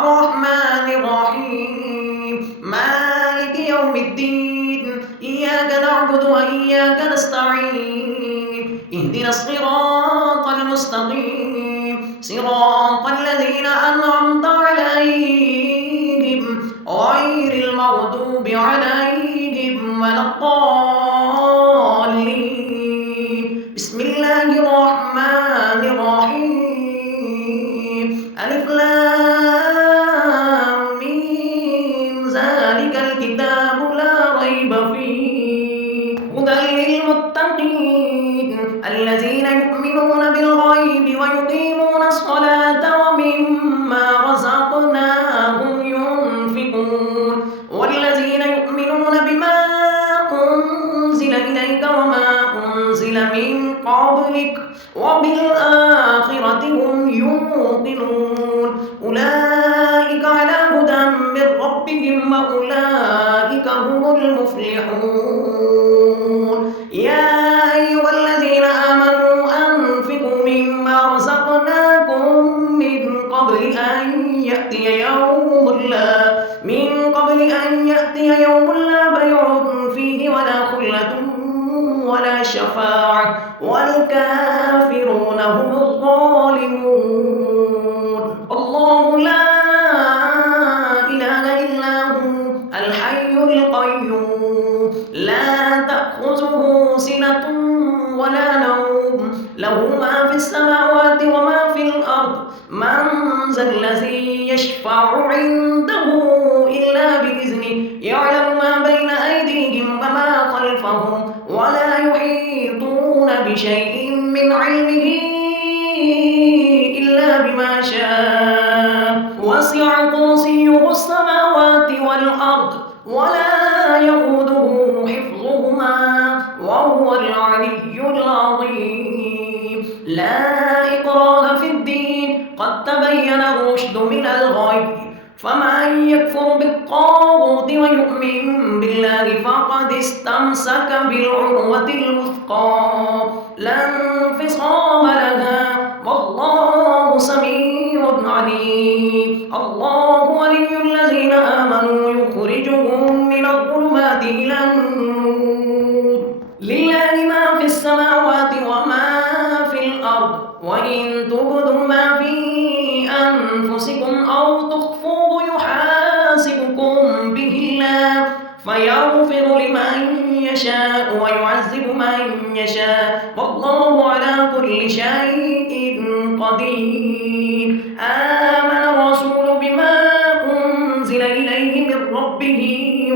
الرحمن الرحيم مالك يوم الدين إياك نعبد وإياك نستعين اهدنا الصراط المستقيم صراط الذين أنعمت عليهم غير المغضوب عليهم ولا الضالين. بسم الله الرحمن الرحيم ألف لام ميم ذلك الكتاب لا ريب فيه هدى للمتقين الذين يؤمنون بالغيب ويقيمون الصلاة ومما رزقناهم ينفقون والذين يؤمنون بما أنزل إليك وما أنزل من قبلك وبالآخرة هم يوقنون أولئك على هدى من ربهم وأولئك هم المفلحون. يا أيها الذين آمنوا أنفقوا مما رزقناكم من قبل أن يأتي يوم لا بيع فيه ولا خلة ولا شفاعة والكافرون هم الظالمون. الله لا إله إلا هو الحي القيوم لا تأخذه سنة ولا نوم له ما في السماوات وما في الأرض من ذا الذي يشفع عنده إلا بإذنه يعلم ما بين أيديهم وما خلفهم ولا يحيطون بشيء من علمه إلا بما شاء وسع كرسيه السماوات والأرض ولا يؤوده حفظهما وهو العلي العظيم. لا إكراه في الدين قد تبين الرشد من الغي فمن يكفر بالطاغوت ويؤمن بالله فقد استمسك بالعروة الوثقى لا انفصام لها والله سميع عليم. الله ولي الذين آمنوا يخرجهم من الظلمات إلى النور لله ما في السماوات وما في الأرض وإن تبدوا ما في أنفسكم أو تخفوه يحاسبكم به الله فيغفر لمن يشاء ويعذب من يشاء والله على كل شيء قدير. آمن الرسول بما أنزل إليه من ربه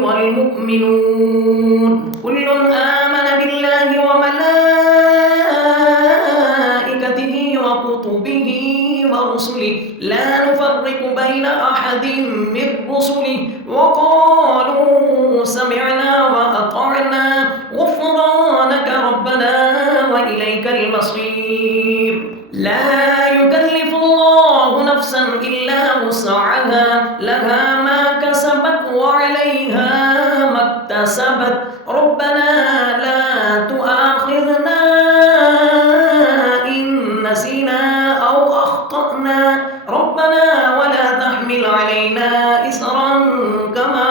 والمؤمنون كل آمن بالله وملائكته وكتبه ورسله لا نفرق بين أحد من رسله وقالوا سمعنا وأطعنا غفرانك ربنا وإليك المصير. لا يكلف الله نفسا إلا وسعها لها ما كسبت وعليها ما اكتسبت ربنا لا تؤاخذنا إن نسينا أو أخطأنا ربنا ولا تحمل علينا إصرا كما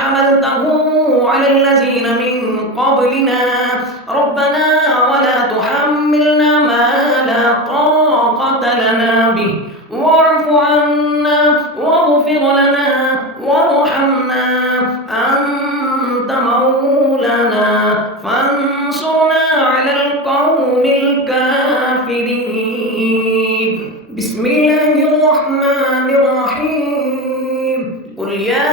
حملته على الذين من قبلنا ربنا ولا تحملنا ما لا طاقة لنا به واعف عنا واغفر لنا وارحمنا أنت مولانا فانصرنا على القوم الكافرين. بسم الله الرحمن الرحيم قل يا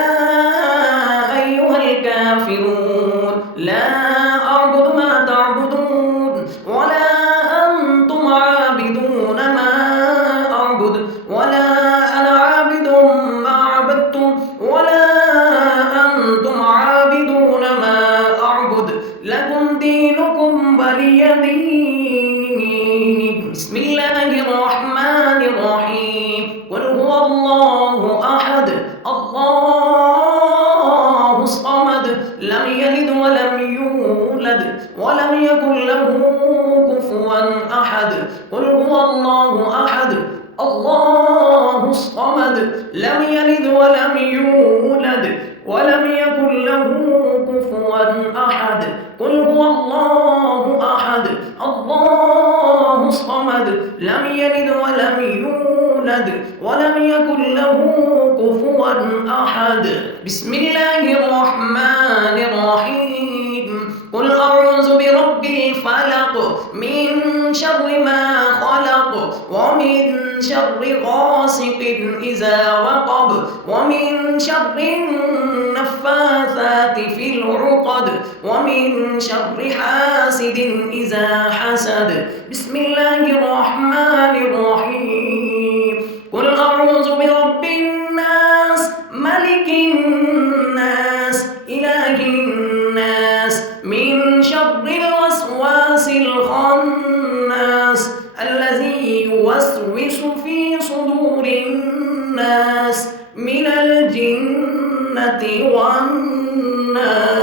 أيها الكافرون لا أعبد ما تعبدون ولا أنتم عابدون ما أعبد ولا أنا عابد ما عبدتم ولا أنتم عابدون ما أعبد لكم دينكم ولي دين. بسم الله الرحمن الرحيم قل هو الله أحد الله الصمد لم يلد ولم يولد ولم يكن له كفوا أحد قل هو الله أحد الله لم يلد ولم يولد ولم يكن له كفوا أحد قل هو الله أحد الله الصمد لم يلد ولم يولد ولم يكن له كفوا أحد بسم الله الرحمن الرحيم قل أعوذ برب الفلق من شر ما خلق ومن شر غاسق إذا وقب ومن شر النفاثات في العقد ومن شر حاسد إذا حسد بسم الله الرحمن الرحيم قل أعوذ برب الناس ملك الناس إله الناس من شر الوسواس الخناس الذي يوسوس في صدور الناس من الجنة والناس